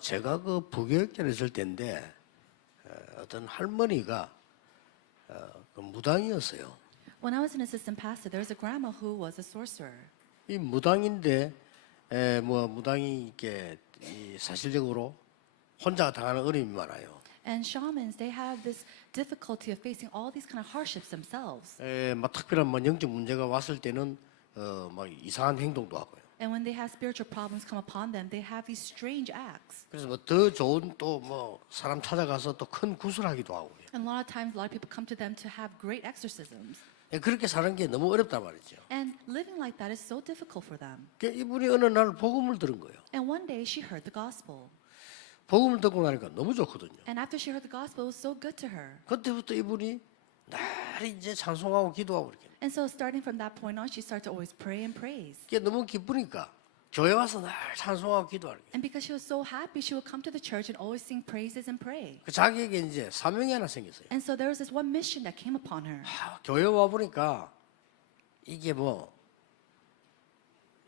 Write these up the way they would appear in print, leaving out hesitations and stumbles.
제가 그 부교육자를 있을 때인데 어떤 할머니가 그 무당이었어요. When I was an assistant pastor, there was a grandma who was a sorcerer. 이 무당인데 뭐 무당이 이렇게 이 사실적으로 혼자 당하는 어려움이 많아요. And shamans, they have this difficulty of facing all these kind of hardships themselves. 막 특별한 뭐 영적 문제가 왔을 때는 막 이상한 행동도 하고요. And when they have spiritual problems come upon them, they have these strange acts. 그래서 뭐 더 좋은 또 뭐 사람 찾아가서 또 큰 구슬하기도 하고요. And a lot of times, a lot of people come to them to have great exorcisms. 그렇게 사는 게 너무 어렵단 말이죠. And living like that is so difficult for them. 이분이 어느 날 복음을 들은 거예요. And one day, she heard the gospel. 복음을 듣고 나니까 너무 좋거든요. And after she heard the gospel, it was so good to her. 그때부터 이분이 늘 이제 찬송하고 기도하고 이렇게. And so starting from that point on, she started to always pray and praise. 그게 너무 기쁘니까 교회 와서 늘 찬송하고 기도하는 게. And because she was so happy, she would come to the church and always sing praises and pray. 자기에게 이제 사명이 하나 생겼어요. And so there was this one mission that came upon her. 교회 와 보니까 이게 뭐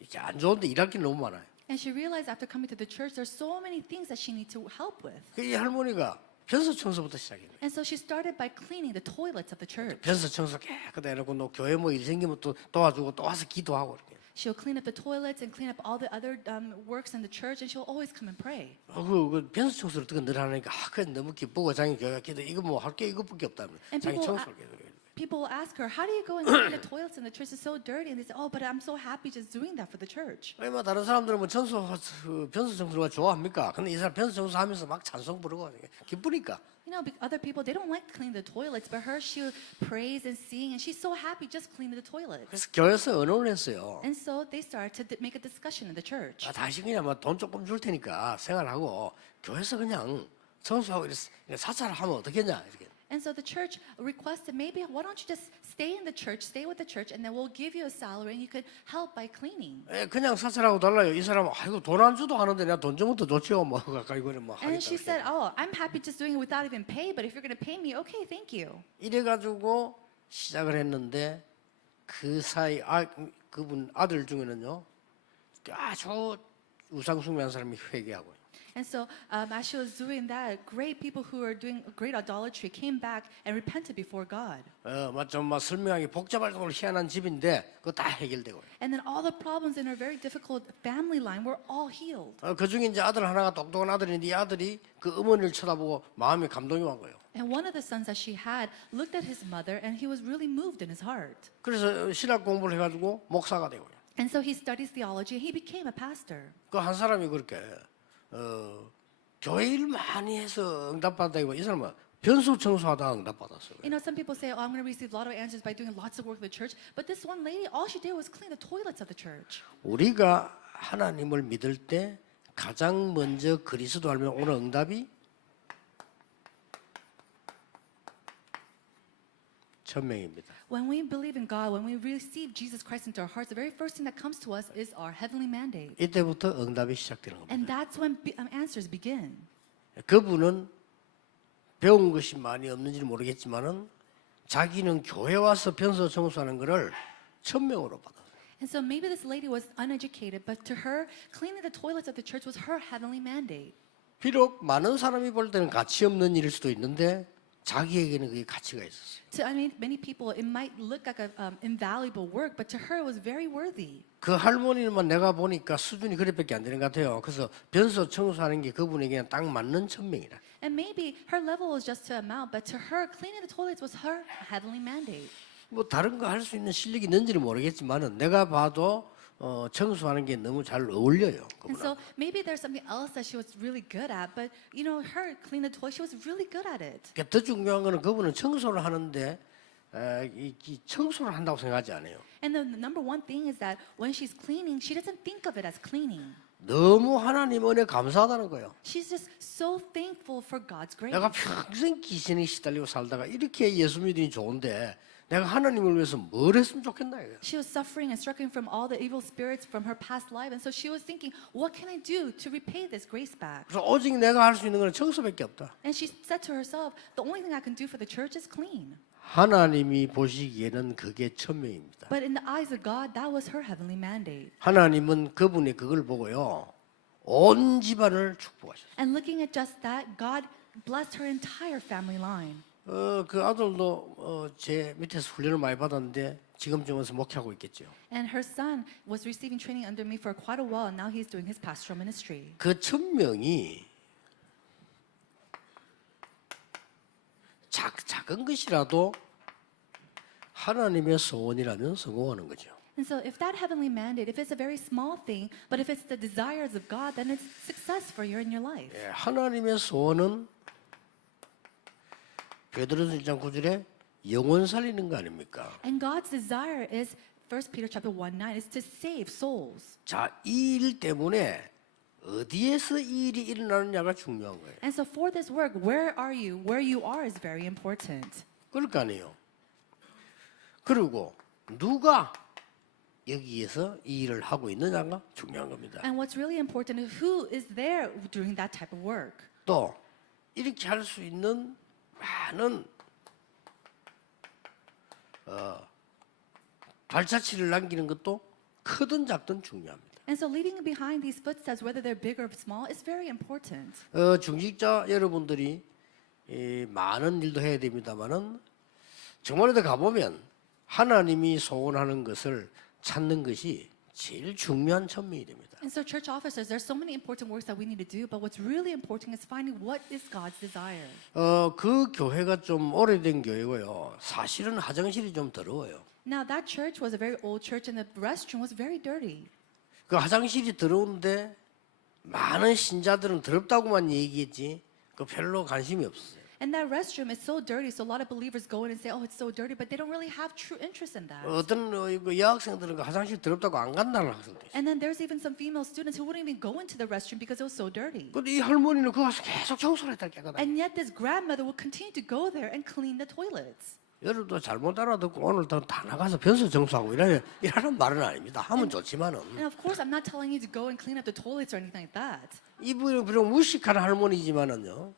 이게 안 좋은데 일할 게 너무 많아요. And she realized after coming to the church, there's so many things that she needs to help with. 이 할머니가 변소 청소부터 시작했어요. And so she started by cleaning the toilets of the church. 변소 청소 깨끗하게 해놓고 또 교회 뭐 일 생기면 또 도와주고 또 와서 기도하고 이렇게. She'll clean up the toilets and clean up all the other works in the church, and she'll always come and pray. 그 변소 청소를 어떻게 늘 하니까 그게 너무 기쁘고 자기 교회 기도 이거 뭐 할 게 이것밖에 없다며. And 자기 people 청소를 계속. People will ask her, "How do you go and clean the toilets? And the church is so dirty." And they say, "Oh, but I'm so happy just doing that for the church." 아니 뭐 다른 사람들은 뭐 변소 청소가 좋아합니까? 근데 이 사람 변소 청소하면서 막 찬송 부르고 기쁘니까. You know, other people they don't like cleaning the toilets, but her she would praise and sing, and she's so happy just cleaning the toilets. 그래서 교회에서 언론을 했어요. And so they started to make a discussion in the church. 당신 그냥 뭐 돈 조금 줄 테니까 생활하고 교회에서 그냥 청소하고 이렇게 사찰을 하면 어떻겠냐 이렇게. And so the church requested, maybe why don't you just stay in the church, stay with the church, and then we'll give you a salary, and you could help by cleaning. 그냥 사찰하고 달라요. 이 사람은 아이고 돈 안 주도 하는데 내가 돈 주면 더 좋지요. 뭐 가까이 거는 뭐 And 하겠다. she said, "Oh, I'm happy just doing it without even pay, but if you're going to pay me, okay, thank you." 이래 가지고 시작을 했는데 그 사이 그분 아들 중에는요 아주 우상 숭배한 사람이 회개하고. And so, as she was doing that, great people who were doing great idolatry came back and repented before God. 좀 설명하기 복잡하고 희한한 집인데 그거 다 해결되고. And then all the problems in her very difficult family line were all healed. 그 중에 이제 아들 하나가 똑똑한 아들인데 이 아들이 그 어머니를 쳐다보고 마음에 감동이 온 거예요. And one of the sons that she had looked at his mother, and he was really moved in his heart. 그래서 신학 공부를 해가지고 목사가 되고요. And so he studies theology, and he became a pastor. 그 한 사람이 그렇게 교회 일 많이 해서 응답받다기보다 이 사람은 변소 청소하다가 응답받았어요. You know, some people say, "Oh, I'm going to receive a lot of answers by doing lots of work in the church." But this one lady, all she did was clean the toilets of the church. 우리가 하나님을 믿을 때 가장 먼저 그리스도 알면 오는 응답이 천명입니다. When we believe in God, when we receive Jesus Christ into our hearts, the very first thing that comes to us is our heavenly mandate. 이때부터 응답이 시작되는 겁니다. And that's when answers begin. 그분은 배운 것이 많이 없는지 모르겠지만은 자기는 교회 와서 변소 청소하는 것을 천명으로 받았어요. And so maybe this lady was uneducated, but to her, cleaning the toilets of the church was her heavenly mandate. 비록 많은 사람이 볼 때는 가치 없는 일일 수도 있는데 자기에게는 그게 가치가 있었어요. To many people, it might look like a invaluable work, but to her, it was very worthy. 그 할머니만 내가 보니까 수준이 그래밖에 안 되는 것 같아요. 그래서 변소 청소하는 게 그분에게는 딱 맞는 천명이라. And maybe her level was just to amount, but to her, cleaning the toilets was her heavenly mandate. 뭐 다른 거 할 수 있는 실력이 있는지는 모르겠지만은 내가 봐도 청소하는 게 너무 잘 어울려요. And 그분하고. so maybe there's something else that she was really good at, but you know, her clean the toilet, she was really good at it. 그러니까 더 중요한 거는 그분은 청소를 하는데 이 청소를 한다고 생각하지 않아요. And the number one thing is that when she's cleaning, she doesn't think of it as cleaning. 너무 하나님 은혜 감사하다는 거예요. She's just so thankful for God's grace. 내가 평생 귀신에 시달리고 살다가 이렇게 예수 믿으니 좋은데 내가 하나님을 위해서 뭘 했으면 좋겠나 이거예요. She was suffering and struggling from all the evil spirits from her past life, and so she was thinking, what can I do to repay this grace back? 그래서 오직 내가 할 수 있는 건 청소밖에 없다. And she said to herself, the only thing I can do for the church is clean. 하나님이 보시기에는 그게 천명입니다. But in the eyes of God, that was her heavenly mandate. 하나님은 그분의 그걸 보고요. 온 집안을 축복하셨어요. And looking at just that, God blessed her entire family line. 그 아들도 제 밑에서 훈련을 많이 받았는데 지금쯤에서 목회하고 있겠죠. And her son was receiving training under me for quite a while, and now he's doing his pastoral ministry. 그 1,000명이 작은 것이라도 하나님의 소원이라면 성공하는 거죠. And so if that heavenly mandate, if it's a very small thing, but if it's the desires of God, then it's success for you in your life. 예, 하나님의 소원은 베드로서 1장 9절에 영혼 살리는 거 아닙니까? And God's desire is 1 Peter chapter 1:9 is to save souls. 자, 이 일 때문에 어디에서 이 일이 일어나느냐가 중요한 거예요. And so for this work, where are you? Where you are is very important. 그럴 거 아니에요. 그리고 누가 여기에서 이 일을 하고 있느냐가 중요한 겁니다. And what's really important is who is there doing that type of work. 또 이렇게 할 수 있는 많은 발자취를 남기는 것도 크든 작든 중요합니다. And so leaving behind these footsteps, whether they're big or small, is very important. 중직자 여러분들이 많은 일도 해야 됩니다만은 정말로 가보면 하나님이 소원하는 것을 찾는 것이 제일 중요한 천명이 됩니다. And so church officers, there's so many important works that we need to do, but what's really important is finding what is God's desire. 그 교회가 좀 오래된 교회고요. 사실은 화장실이 좀 더러워요. Now that church was a very old church and the restroom was very dirty. 그 화장실이 더러운데 많은 신자들은 더럽다고만 얘기했지 그 별로 관심이 없었어요. And that restroom is so dirty, so a lot of believers go in and say, oh, it's so dirty, but they don't really have true interest in that. 어떤 그 여학생들은 그 화장실 더럽다고 안 간다는 학생도 있어요. And then there's even some female students who wouldn't even go into the restroom because it was so dirty. 근데 이 할머니는 그 가서 계속 청소를 했다 깨끗하게. And yet this grandmother would continue to go there and clean the toilets. 여러분도 잘못 알아듣고 오늘 다 나가서 변소 청소하고 이라는 말은 아닙니다. 하면 좋지만은 And of course, I'm not telling you to go and clean up the toilets or anything like that. 이분이 비록 무식한 할머니지만은요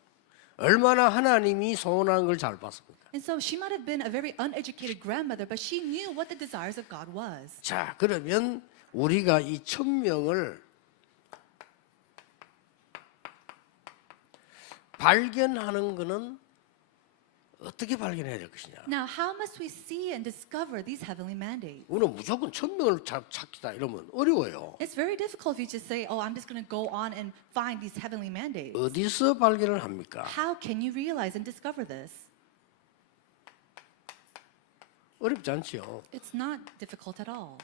얼마나 하나님이 소원하는 걸 잘 봤습니까? And so she might have been a very uneducated grandmother, but she knew what the desires of God was. 자 그러면 우리가 이 1,000명을 발견하는 것은 어떻게 발견해야 될 것이냐? Now, how must we see and discover these heavenly mandates? 우리는 무조건 1,000명을 찾기다 이러면 어려워요. It's very difficult if you just say, oh, I'm just going to go on and find these heavenly mandates. 어디서 발견을 합니까? How can you realize and discover this? 어렵지 않지요. It's not difficult at all.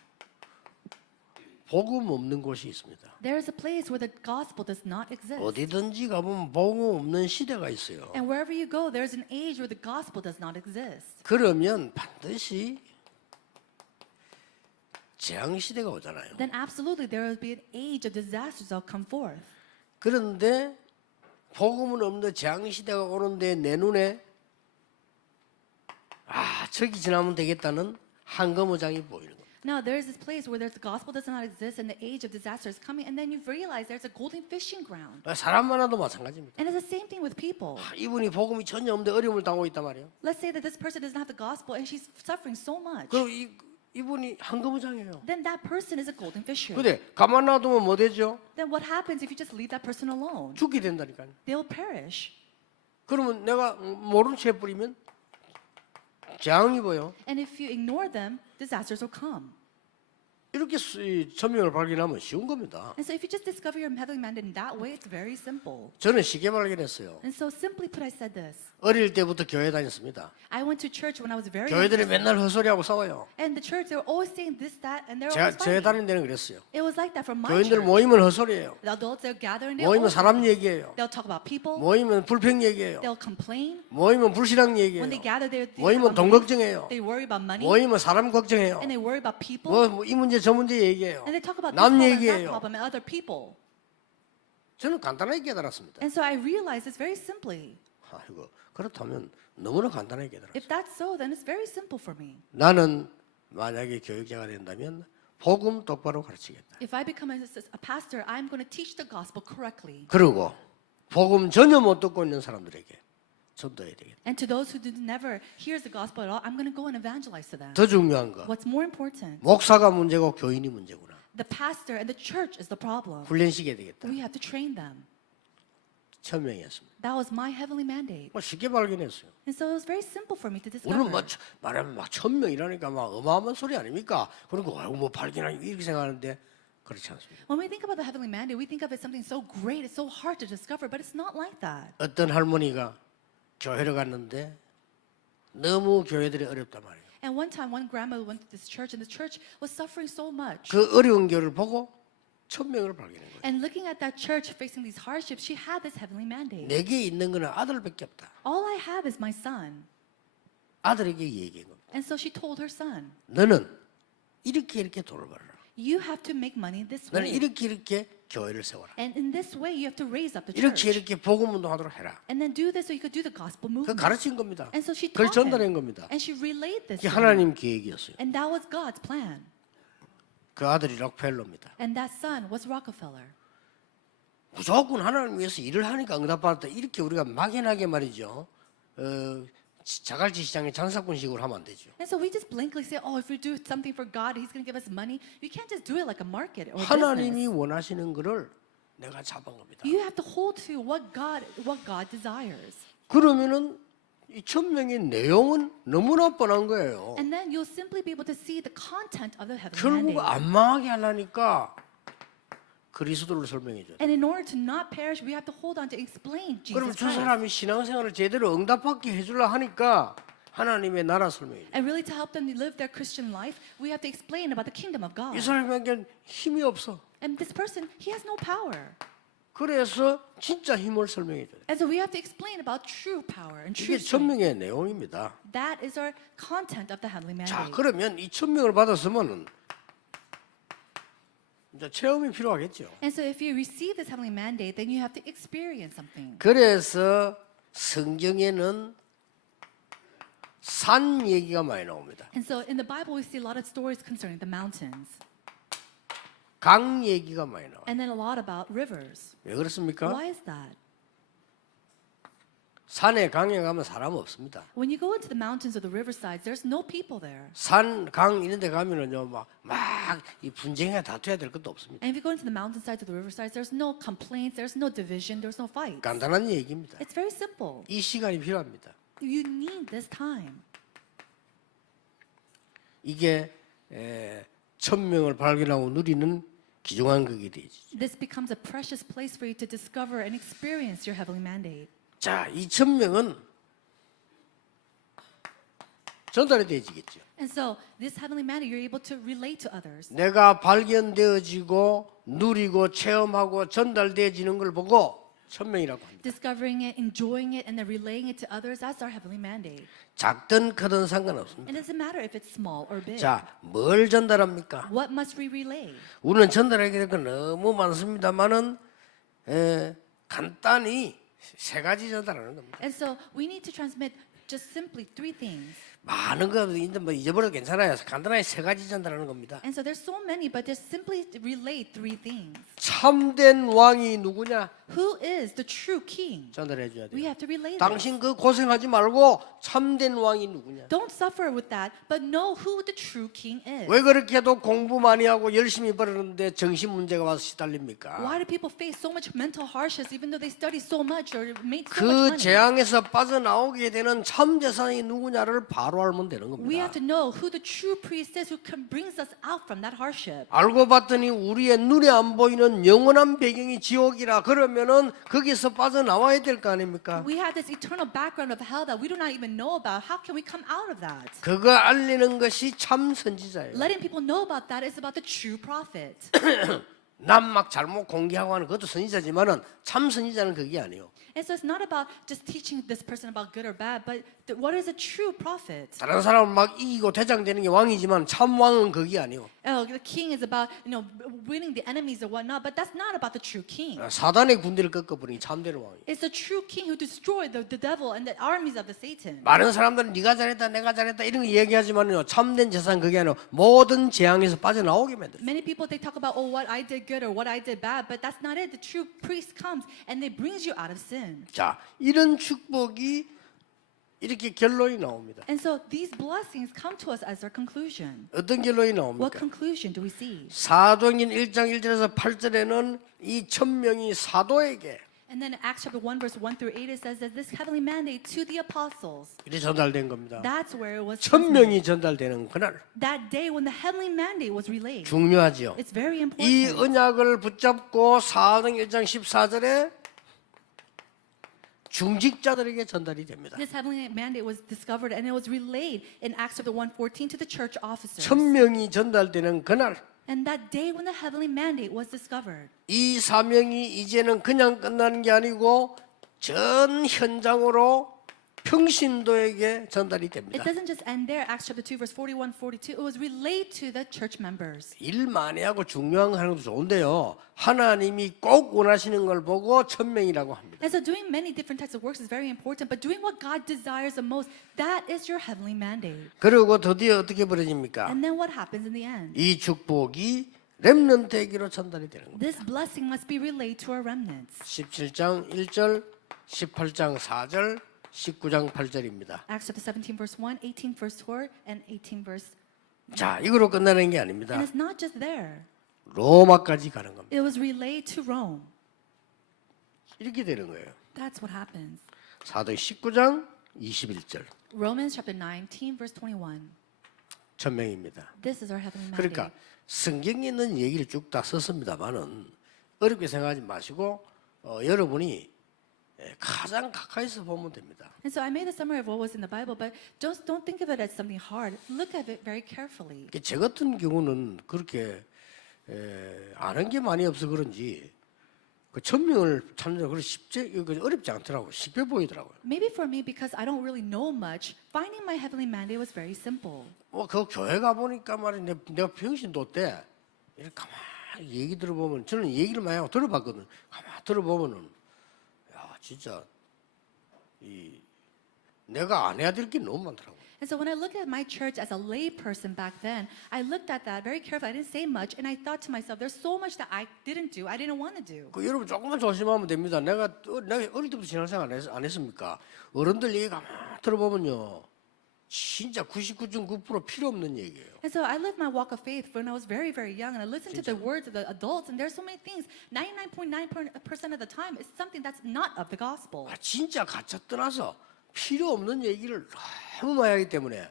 복음 없는 곳이 있습니다. There is a place where the gospel does not exist. 어디든지 가보면 복음 없는 시대가 있어요. And wherever you go, there's an age where the gospel does not exist. 그러면 반드시 재앙 시대가 오잖아요. Then absolutely there will be an age of disasters that will come forth. 그런데 복음은 없는데 재앙 시대가 오는데 내 눈에 저기 지나면 되겠다는 한거무장이 보이는 거예요. Now there is this place where there's the gospel does not exist and the age of disaster is coming, and then you realize there's a golden fishing ground. 사람 많아도 마찬가지입니다. And it's the same thing with people. 이분이 복음이 전혀 없는데 어려움을 당하고 있단 말이에요. Let's say that this person doesn't have the gospel and she's suffering so much. 그럼 이분이 한거무장이에요. Then that person is a golden fisher. 근데 가만 놔두면 뭐 되죠? Then what happens if you just leave that person alone? 죽게 된다니까요. They'll perish. 그러면 내가 모른 채 뿌리면 재앙이 보여. And if you ignore them, disasters will come. 이렇게 천명을 발견하면 쉬운 겁니다. And so if you just discover your heavenly mandate in that way, it's very simple. 저는 쉽게 발견했어요. And so simply put, I said this. 어릴 때부터 교회 다녔습니다. I went to church when I was very 교회들이 young. 맨날 헛소리하고 싸워요. And the church, they were always saying this, that, and they were 제가 always 교회 fighting. 다니는 데는 그랬어요. It was like that from my 교인들 church. 모이면 헛소리예요. The adults, they'll gather and they'll 모이면 always 사람 fight. 얘기해요. They'll talk about people. 모이면 불평 얘기해요. They'll complain. 모이면 불신앙 얘기해요. When they gather, they 모이면 돈 걱정해요. They worry about money. 모이면 사람 걱정해요. And they worry about people. 이 문제 저 문제 얘기해요. And they talk about this 남 problem and that 얘기해요. problem and other people. 저는 간단하게 깨달았습니다. And so I realized it's very simply. 아이고 그렇다면 너무나 간단하게 깨달았어요. If that's so, then it's very simple for me. 나는 만약에 교육자가 된다면 복음 똑바로 가르치겠다. If I become a pastor, I'm going to teach the gospel correctly. 그리고 복음 전혀 못 듣고 있는 사람들에게 전도해야 되겠다. And to those who never hears the gospel at all, I'm going to go and evangelize to them. 더 중요한 거 What's more important? 목사가 문제고 교인이 문제구나. The pastor and the church is the problem. 훈련시켜야 되겠다. We have to train them. 천명이었습니다. That was my heavenly mandate. 뭐 쉽게 발견했어요. And so it was very simple for me to 우리는 discover. 말하면 막 1000명이라니까 막 어마어마한 소리 아닙니까? 그리고 아이고 뭐 발견하니 이렇게 생각하는데 그렇지 않습니다. When we think about the heavenly mandate, we think of it something so great, it's so hard to discover, but it's not like that. 어떤 할머니가 교회를 갔는데 너무 교회들이 어렵단 말이에요. And one time, one grandmother went to this church, and the church was suffering so much. 그 어려운 교회를 보고 1000명을 발견한 거예요. And looking at that church facing these hardships, she had this heavenly mandate. 내게 있는 거는 아들밖에 없다. All I have is my son. 아들에게 얘기한 겁니다. And so she told her son, 너는 이렇게 돈을 벌어라. you have to make money this 너는 way. 이렇게 교회를 세워라. And in this way, you have to raise up the 이렇게 church. 복음 운동하도록 해라. And then do this so you could do the gospel 그 movement. 가르친 겁니다. And so she 그걸 taught 전달한 him. 겁니다. And she relayed this 이게 to him. 하나님 계획이었어요. And that was God's plan. 그 아들이 록펠러입니다. And that son was Rockefeller. 무조건 하나님 위해서 일을 하니까 응답받았다. 이렇게 우리가 막연하게 말이죠. 자갈치 시장의 장사꾼식으로 하면 안 되죠. And so we just blankly say, oh, if we do something for God, He's going to give us money. You can't just do it like a market or 하나님이 business. 원하시는 거를 내가 잡은 겁니다. You have to hold to what God desires. 그러면은 이 1000명의 내용은 너무나 뻔한 거예요. And then you'll simply be able to see the content of the heavenly 결국 mandate. 안 망하게 하려니까 그리스도를 설명해 줘요. And in order to not perish, we have to hold on to explain 그럼 Jesus 저 Christ. 사람이 신앙생활을 제대로 응답받게 해주려 하니까 하나님의 나라 설명해 줘요. And really to help them live their Christian life, we have to explain about the kingdom of God. 이 사람에겐 힘이 없어. And this person, he has no power. 그래서 진짜 힘을 설명해 줘요. And so we have to explain about true power and 이게 true strength. 천명의 내용입니다. That is our content of the heavenly 자, mandate. 그러면 이 천명을 받았으면 이제 체험이 필요하겠죠. And so if you receive this heavenly mandate, then you have to experience something. 그래서 성경에는 산 얘기가 많이 나옵니다. And so in the Bible, we see a lot of stories concerning the mountains. 강 얘기가 많이 나와요. And then a lot about rivers. 왜 그렇습니까? Why is that? 산에 강에 가면 사람 없습니다. When you go into the mountains or the riversides, there's no people there. 산, 강 이런 데 가면은요, 막 이 분쟁에 다투어야 될 것도 없습니다. And if you go into the mountainsides or the riversides, there's no complaints, there's no division, there's no fights. 간단한 얘기입니다. It's very simple. 이 시간이 필요합니다. You need this time. 이게 1000명을 발견하고 누리는 귀중한 극이 되지. This becomes a precious place for you to discover and experience your heavenly mandate. 자, 이 1000명은 전달이 되어지겠죠. And so, this heavenly mandate, you're able to relate to others. 내가 발견되어지고 누리고 체험하고 전달되어지는 걸 보고 1000명이라고 합니다. Discovering it, enjoying it, and then relaying it to others, that's our heavenly mandate. 작든 크든 상관없습니다. And it doesn't matter if it's small or big. 자, 뭘 전달합니까? What must we relay? 우리는 전달하게 될 건 너무 많습니다만은 간단히 세 가지 전달하는 겁니다. And so, we need to transmit just simply three things. 많은 것도 있는데 뭐 잊어버려도 괜찮아요. 간단하게 세 가지 전달하는 겁니다. And so, there's so many, but just simply relay three things. 참된 왕이 누구냐? Who is the true king? 전달해 줘야 We 돼요. have to relay this. 당신 그 고생하지 말고 참된 왕이 누구냐? Don't suffer with that, but know who the true king is. 왜 그렇게 해도 공부 많이 하고 열심히 벌었는데 정신 문제가 와서 시달립니까? Why do people face so much mental hardships even though they study so much or make so much 그 money? 재앙에서 빠져나오게 되는 참 재산이 누구냐를 바로 알면 되는 We have 겁니다. to know who the true priest is who brings us out from that hardship. 알고 봤더니 우리의 눈에 안 보이는 영원한 배경이 지옥이라 그러면은 거기서 빠져나와야 될 거 아닙니까? We have this eternal background of hell that we do not even know about. How can we come out of that? 그거 알리는 것이 참 선지자예요. Letting people know about that is about the true prophet. 남 막 잘못 공개하고 하는 그것도 선지자지만은 참 선지자는 그게 아니에요. And so it's not about just teaching this person about good or bad, but what is a true prophet? 다른 사람은 막 이기고 대장되는 게 왕이지만 참 왕은 그게 아니에요. Oh, the king is about winning the enemies or whatnot, but that's not about the true king. 사단의 군대를 꺾어버리니 참되는 왕이에요. It's the true king who destroyed the devil and the armies of the Satan. 많은 사람들은 네가 잘했다 내가 잘했다 이런 거 얘기하지만요 참된 재산 그게 아니라 모든 재앙에서 빠져나오게 만들어요. Many people they talk about what I did good or what I did bad, but that's not it. The true priest comes and they brings you out of sin. 자, 이런 축복이 이렇게 결론이 나옵니다. And so these blessings come to us as our conclusion. 어떤 결론이 What 나옵니까? conclusion do we see? 사도행전 1장 1절에서 8절에는 이 1000명이 사도에게 And then in Acts chapter 1 verse 1 through 8 it says that this heavenly mandate to the apostles. 이렇게 전달된 겁니다. That's where it was transmitted. 1000명이 전달되는 그날 That day when the heavenly mandate was relayed. 중요하죠. It's very 이 important. 언약을 붙잡고 사도행 1장 14절에 중직자들에게 전달이 됩니다. This heavenly mandate was discovered and it was relayed in Acts chapter 1:14 to the church officers. 1000명이 전달되는 그날 And that day when the heavenly mandate was discovered. 이 사명이 이제는 그냥 끝나는 게 아니고 전 현장으로 평신도에게 전달이 It 됩니다. doesn't just end there. Acts chapter 2 verse 41, 42. It was relayed to the church members. 일 많이 하고 중요한 거 하는 것도 좋은데요. 하나님이 꼭 원하시는 걸 보고 1000명이라고 합니다. And so doing many different types of works is very important, but doing what God desires the most, that is your heavenly mandate. 그리고 드디어 어떻게 벌어집니까? And then what happens in the end? 이 축복이 렘넌트에게로 전달이 되는 겁니다. This blessing must be relayed to our remnants. 17장 1절, 18장 4절, 19장 8절입니다. Acts chapter 17 verse 1, 18 verse 4, and 18 verse. 자, 이거로 끝나는 게 아닙니다. And it's not just there. 로마까지 가는 겁니다. It was relayed to Rome. 이렇게 되는 거예요. That's what happens. 사도행 19장 21절. Romans chapter 19 verse 21. 1000명입니다. This is our heavenly mandate. 그러니까 성경에 있는 얘기를 쭉 다 썼습니다만은 어렵게 생각하지 마시고 여러분이 가장 가까이서 보면 됩니다. And so I made a summary of what was in the Bible, but just don't think of it as something hard. Look at it very carefully. 제 같은 경우는 그렇게 아는 게 많이 없어 그런지 그 1000명을 찾는 거 어렵지 않더라고요. 쉽게 보이더라고요. Maybe for me, because I don't really know much, finding my heavenly mandate was very simple. 그 교회 가 보니까 말이야 내가 평신도 때 이렇게 가만히 얘기 들어보면 저는 얘기를 많이 하고 들어봤거든. 가만히 들어보면은 야 진짜 이 내가 안 해야 될 게 너무 많더라고. And so when I looked at my church as a lay person back then, I looked at that very carefully. I didn't say much, and I thought to myself, there's so much that I didn't do, I didn't want to do. 그 여러분 조금만 조심하면 됩니다. 내가 어릴 때부터 신앙생활 안 했습니까? 어른들 얘기 가만히 들어보면요. 진짜 99.9% 필요 없는 얘기예요. And so I lived my walk of faith when I was very, very young, and I listened to the words of the adults, and there's so many things. 99.9% of the time, it's something that's not of the gospel. 진짜 가짜 떠나서 필요 없는 얘기를 너무 많이 하기 때문에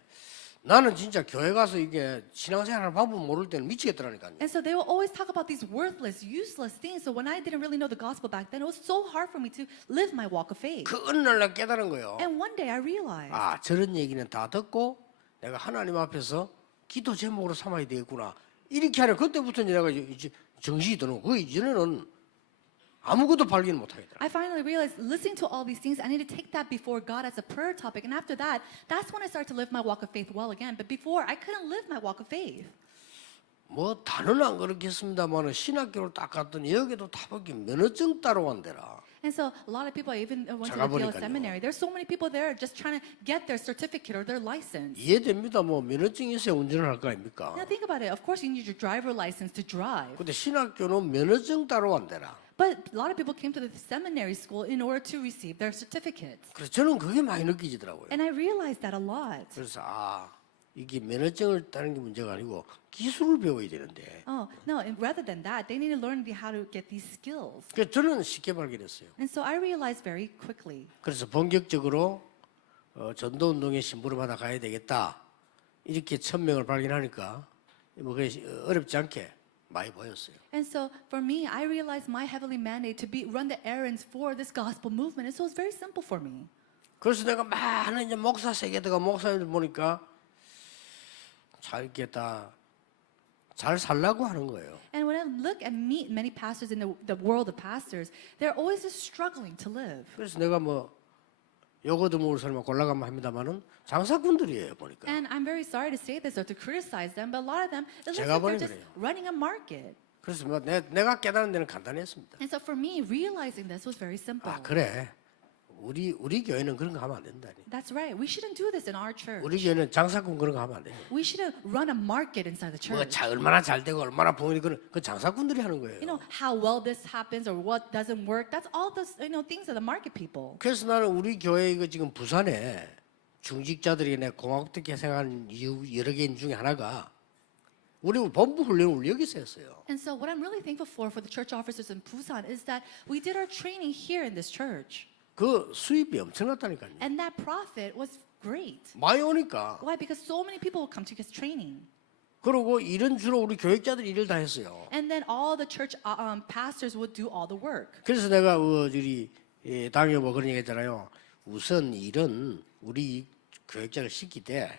나는 진짜 교회 가서 이게 신앙생활 방법 모를 때는 미치겠더라니까요. And so they will always talk about these worthless, useless things. So when I didn't really know the gospel back then, it was so hard for me to live my walk of faith. 그 어느 날 나 깨달은 거예요. And one day I realized, 저런 얘기는 다 듣고 내가 하나님 앞에서 기도 제목으로 삼아야 되겠구나. 이렇게 하려 그때부터 내가 이제 정신이 드는 그 이전에는 아무것도 발견 못 하겠더라. I finally realized listening to all these things, I need to take that before God as a prayer topic. And after that, that's when I started to live my walk of faith well again. But before, I couldn't live my walk of faith. 뭐 다는 안 그렇겠습니다만은 신학교를 딱 갔더니 여기도 타보기 면허증 따러 간대라. And so a lot of people even went to 제가 the PL 보니까요. seminary. There's so many people there just trying to get their certificate or their license. 이해됩니다. 뭐 면허증이 있어야 운전을 할 거 아닙니까? Now think about it. Of course, you need your driver license to drive. 근데 신학교는 면허증 따러 간대라. But a lot of people came to the seminary school in order to receive their certificates. 그래서 저는 그게 많이 느껴지더라고요. And I realized that a lot. 그래서 이게 면허증을 따는 게 문제가 아니고 기술을 배워야 되는데. Oh, no, and rather than that, they need to learn how to get these skills. 그래서 저는 쉽게 발견했어요. And so I realized very quickly. 그래서 본격적으로 전도운동에 신부를 받아 가야 되겠다. 이렇게 1000명을 발견하니까 뭐 그게 어렵지 않게 많이 보였어요. And so for me, I realized my heavenly mandate to run the errands for this gospel movement. And so it's very simple for me. 그래서 내가 많은 이제 목사 세계들과 목사님들 보니까 잘 이렇게 다 잘 살라고 하는 거예요. And when I look and meet many pastors in the world of pastors, they're always just struggling to live. 그래서 내가 뭐 요거도 모를 사람 골라가면 합니다만은 장사꾼들이에요 보니까. And I'm very sorry to say this or to criticize them, but a lot of them, it looks 제가 like they're just 보니 그래요. running a market. 그래서 뭐 내가 깨달은 데는 간단했습니다. And so for me, realizing this was very simple. 그래. 우리 교회는 그런 거 하면 안 된다니. That's right. We shouldn't do this in our church. 우리 교회는 장사꾼 그런 거 하면 안 돼요. We shouldn't run a market inside the church. 얼마나 잘 되고 얼마나 부흥이 그 장사꾼들이 하는 거예요. You know, how well this happens or what doesn't work. That's all those things are the market people. 그래서 나는 우리 교회 이거 지금 부산에 중직자들이 내 고맙게 생각하는 이유 여러 개인 중에 하나가 우리 본부 훈련을 우리 여기서 했어요. And so what I'm really thankful for the church officers in Busan is that we did our training here in this church. 그 수입이 엄청났다니까요. And that profit was great. 많이 오니까. Why? Because so many people would come to this training. 그리고 일은 주로 우리 교육자들이 일을 다 했어요. And then all the church pastors would do all the work. 그래서 내가 저기 당에 뭐 그런 얘기했잖아요. 우선 일은 우리 교육자를 시키되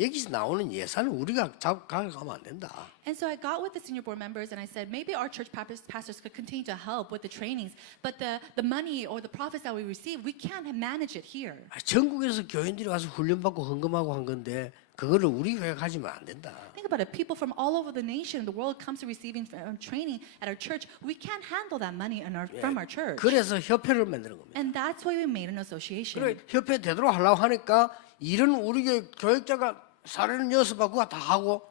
여기서 나오는 예산은 우리가 가져가면 안 된다. And so I got with the senior board members and I said, maybe our church pastors could continue to help with the trainings, but the money or the profits that we receive, we can't manage it here. 전국에서 교인들이 와서 훈련받고 헌금하고 한 건데 그거를 우리 교회가 가지면 안 된다. Think about it. People from all over the nation, the world comes to receiving training at our church. We can't handle that money from our church. 그래서 협회를 만드는 겁니다. And that's why we made an association. 그래 협회 되도록 하려고 하니까 일은 우리 교육자가 사례는 연습하고 다 하고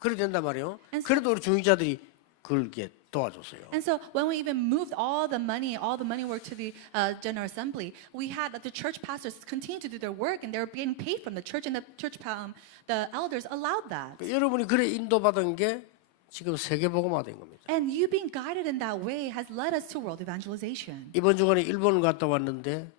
그래 된단 말이에요. 그래도 우리 중직자들이 그걸 이렇게 도와줬어요. And so when we even moved all the money work to the General Assembly, we had the church pastors continue to do their work, and they were getting paid from the church, and the elders allowed that. 여러분이 그래 인도받은 게 지금 세계복음화된 겁니다. And you being guided in that way has led us to world evangelization. 이번 주간에 일본을 갔다 왔는데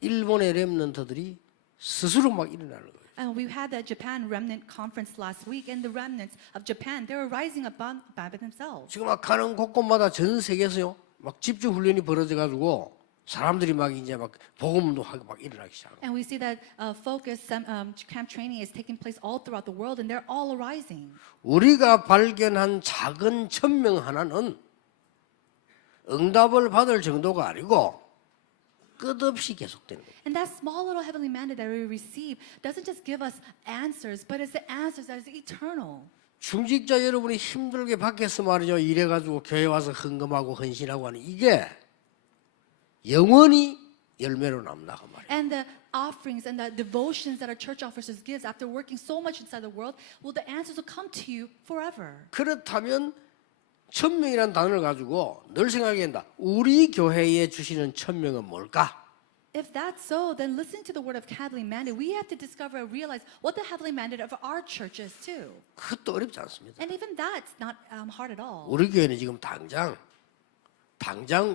일본의 렘넌트들이 스스로 막 일어나는 거예요. And we had the Japan Remnant Conference last week, and the remnants of Japan, they were rising up by themselves. 지금 막 가는 곳곳마다 전 세계에서요, 막 집중 훈련이 벌어져가지고 사람들이 막 이제 막 복음도 하고 막 일어나기 시작하고. And we see that focus camp training is taking place all throughout the world, and they're all arising. 우리가 발견한 작은 천명 하나는 응답을 받을 정도가 아니고 끝없이 계속되는 거예요. And that small little heavenly mandate that we receive doesn't just give us answers, but it's the answers that is eternal. 중직자 여러분이 힘들게 밖에서 말이죠. 이래가지고 교회 와서 헌금하고 헌신하고 하는 이게 영원히 열매로 남나가 말이에요. And the offerings and the devotions that our church officers gives after working so much inside the world, well, the answers will come to you forever. 그렇다면 천명이라는 단어를 가지고 늘 생각해야 한다. 우리 교회에 주시는 천명은 뭘까? If that's so, then listening to the word of heavenly mandate, we have to discover and realize what the heavenly mandate of our church is too. 그것도 어렵지 않습니다. And even that's not hard at all. 우리 교회는 지금 당장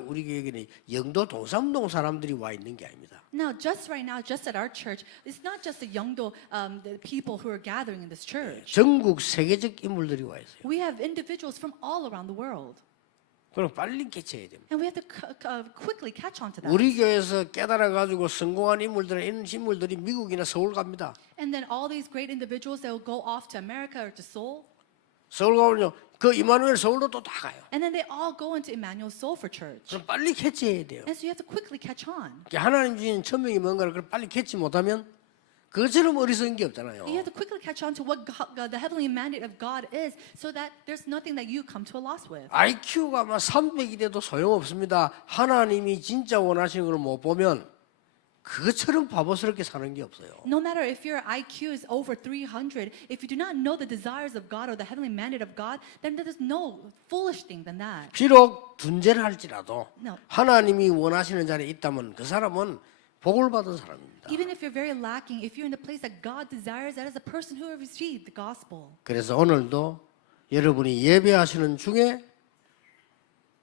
우리 교회에는 영도 동삼동 사람들이 와 있는 게 아닙니다. Now, just right now, just at our church, it's not just the Yeongdo the people who are gathering in this church. 전국 세계적 인물들이 와 있어요. We have individuals from all around the world. 그럼 빨리 캐치해야 됩니다. And we have to quickly catch on to that. 우리 교회에서 깨달아 가지고 성공한 인물들은 이런 인물들이 미국이나 서울 갑니다. And then all these great individuals, they will go off to America or to Seoul. 서울 가면요. 그 이마누엘 서울도 또 다 가요. And then they all go into Emmanuel Seoul for church. 그럼 빨리 캐치해야 돼요. And so you have to quickly catch on. 하나님 주신 천명이 뭔가를 빨리 캐치 못하면 그것처럼 어리석은 게 없잖아요. You have to quickly catch on to what the heavenly mandate of God is, so that there's nothing that you come to a loss with. IQ가 막 300이 돼도 소용없습니다. 하나님이 진짜 원하시는 걸 못 보면 그것처럼 바보스럽게 사는 게 없어요. No matter if your IQ is over 300, if you do not know the desires of God or the heavenly mandate of God, then there is no foolish thing than that. 비록 둔재를 할지라도 No. 하나님이 원하시는 자리에 있다면 그 사람은 복을 받은 사람입니다. Even if you're very lacking, if you're in the place that God desires, that is a person who has received the gospel. 그래서 오늘도 여러분이 예배하시는 중에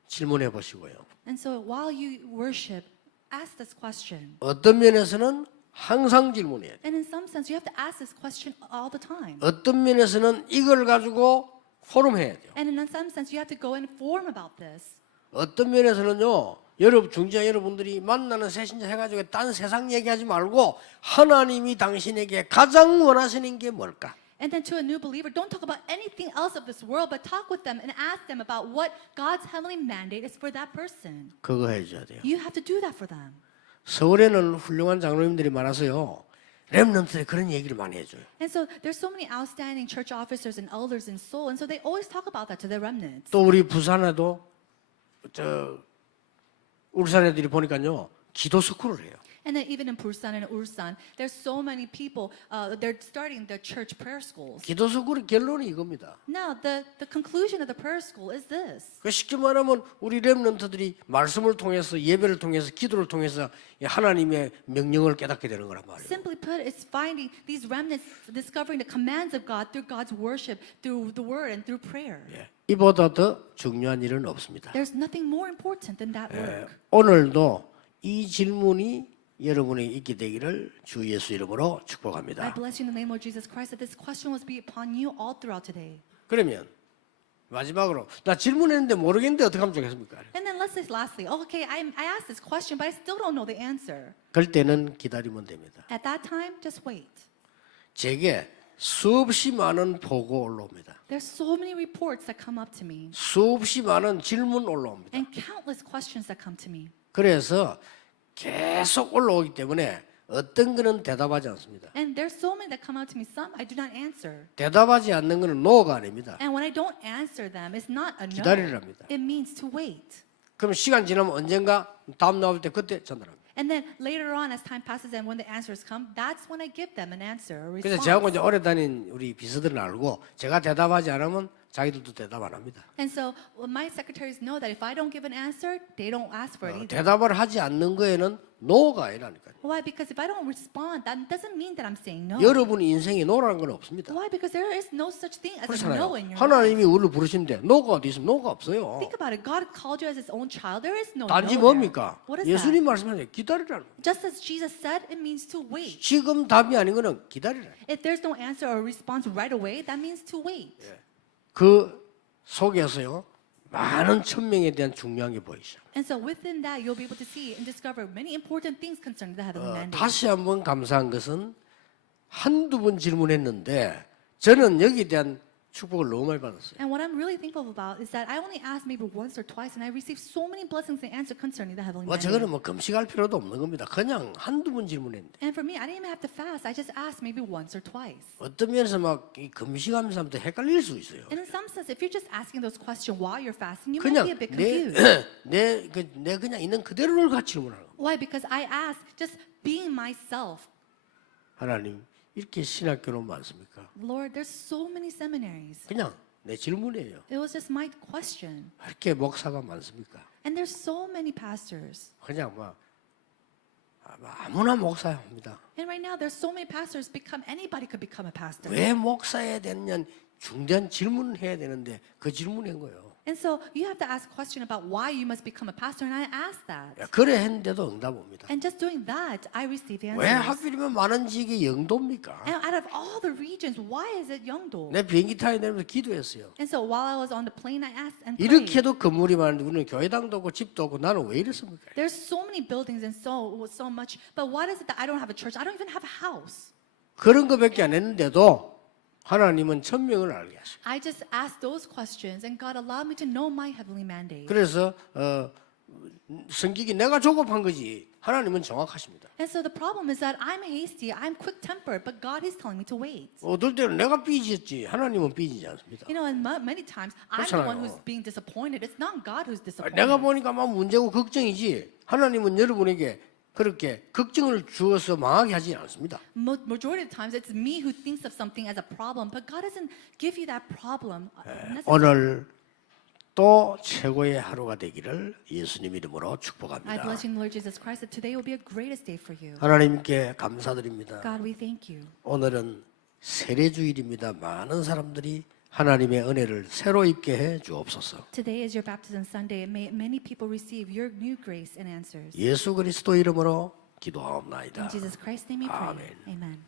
질문해 보시고요. And so while you worship, ask this question. 어떤 면에서는 항상 질문해야 돼요. And in some sense, you have to ask this question all the time. 어떤 면에서는 이걸 가지고 포럼해야 돼요. And in some sense, you have to go and inform about this. 어떤 면에서는요. 여러분 중지자 여러분들이 만나는 새신자 해가지고 딴 세상 얘기하지 말고 하나님이 당신에게 가장 원하시는 게 뭘까? And then to a new believer, don't talk about anything else of this world, but talk with them and ask them about what God's heavenly mandate is for that person. 그거 해줘야 돼요. You have to do that for them. 서울에는 훌륭한 장로님들이 많아서요. 렘넌트들이 그런 얘기를 많이 해줘요. And so there's so many outstanding church officers and elders in Seoul, and so they always talk about that to their remnants. 또 우리 부산에도 울산 애들이 보니까요. 기도 스쿨을 해요. And then even in Busan and Ulsan, there's so many people, they're starting the church prayer schools. 기도서 결론이 이겁니다. Now, the conclusion of the prayer school is this. 그 쉽게 말하면 우리 렘넌트들이 말씀을 통해서 예배를 통해서 기도를 통해서 하나님의 명령을 깨닫게 되는 거란 말이에요. Simply put, it's finding these remnants, discovering the commands of God through God's worship, through the word and through prayer. 이보다 더 중요한 일은 없습니다. There's nothing more important than that work. 오늘도 이 질문이 여러분에게 있게 되기를 주 예수 이름으로 I 축복합니다. bless you in the name of Jesus Christ that this question will be upon you all throughout today. 그러면 마지막으로 나 질문했는데 모르겠는데 어떻게 하면 좋겠습니까? And then let's say lastly, okay, I asked this question, but I still don't know the answer. 그럴 때는 기다리면 됩니다. At that time, just wait. 제게 수없이 많은 보고 올라옵니다. There's so many reports that come up to me 수없이 많은 질문 올라옵니다. and countless questions that come to me. 그래서 계속 올라오기 때문에 어떤 거는 대답하지 않습니다. And there's so many that come out to me. Some I do not answer. 대답하지 않는 거는 노가 아닙니다. And when I don't answer them, it's not a no. 기다리랍니다. It means to wait. 그럼 시간 지나면 언젠가 다음 나올 때 그때 전달합니다. And then later on, as time passes and when the answers come, that's when I give them an answer, a 그래서 response. 저하고 이제 오래 다닌 우리 비서들은 알고 제가 대답하지 않으면 자기들도 대답 안 합니다. And so my secretaries know that if I don't give an answer, they don't ask for it either. 대답을 하지 않는 거에는 노가 아니라니까요. Why? Because if I don't respond, that doesn't mean that I'm saying no. 여러분 인생에 노라는 건 없습니다. Why? Because there is no such thing as a 그렇잖아요. no in your life. 하나님이 우리를 부르시는데 노가 어디 있으면 노가 없어요. Think about it. God called you as His own child. There is no 단지 no there. 뭡니까? What is 예수님 that? 말씀하세요. 기다리라는 거예요. Just as Jesus said, it means to wait. 지금 답이 아닌 거는 기다리라. If there's no answer or response right away, that means to wait. 그 속에서요 많은 천명에 대한 중요한 게 보이죠. And so within that, you'll be able to see and discover many important things concerning the heavenly mandate. 다시 한번 감사한 것은 한두 번 질문했는데 저는 여기에 대한 축복을 너무 많이 받았어요. And what I'm really thankful about is that I only asked maybe once or twice, and I received so many blessings and answers concerning the heavenly 뭐 mandate. 저거는 뭐 금식할 필요도 없는 겁니다. 그냥 한두 번 질문했는데 And for me, I didn't even have to fast. I just asked maybe once or twice. 어떤 면에서 막 이 금식하면서 하면 헷갈릴 수 있어요. And in some sense, if you're just asking those questions while you're fasting, you 그냥 might be a bit confused. 내 그냥 있는 그대로를 같이 질문하는 거예요. Why? Because I asked just being myself. 하나님 이렇게 신학교는 많습니까? Lord, there's so many seminaries. 그냥 내 질문이에요. It was just my question. 이렇게 목사가 많습니까? And there's so many pastors. 그냥 아무나 목사합니다. And right now, there's so many pastors. Anybody could become a pastor. 왜 목사해야 되느냐 중대한 질문을 해야 되는데 그 질문인 거예요. And so you have to ask a question about why you must become a pastor, and I asked that. 그래 했는데도 응답 옵니다. And just doing that, I received the 왜 answers. 하필이면 많은 지역이 영도입니까? And out of all the regions, why is it Yeongdo? 내 비행기 타야 되면서 기도했어요. And so while I was on the plane, I asked and 이렇게 prayed. 해도 건물이 많은데 우리는 교회당도 없고 집도 없고 나는 왜 이랬습니까? There's so many buildings and so much, but what is it that I don't have a church? I don't even have a house. 그런 거밖에 안 했는데도 하나님은 천명을 알게 하시고 I just asked those questions, and God allowed me to know my heavenly mandate. 그래서 성격이 내가 조급한 거지 하나님은 정확하십니다. And so the problem is that I'm hasty, I'm quick-tempered, but God is telling me to wait. 어떨 때는 내가 삐졌지 하나님은 삐지지 않습니다. You know, and many times I'm the one who's being disappointed. It's not God who's disappointed. 내가 보니까 막 문제고 걱정이지 하나님은 여러분에게 그렇게 걱정을 주어서 망하게 하지 않습니다. Majority of the times, it's me who thinks of something as a problem, but God doesn't give you that problem. 오늘 또 최고의 하루가 되기를 예수님 이름으로 I 축복합니다. bless you in the Lord Jesus Christ that today will be a greatest day for you. 하나님께 감사드립니다. God, we thank you. 오늘은 세례주일입니다. 많은 사람들이 하나님의 은혜를 새로 입게 해 주옵소서. Today is your baptism Sunday, and may many people receive your new grace and answers. 예수 그리스도 이름으로 기도하옵나이다. In Jesus Christ's name we pray. 아멘. Amen.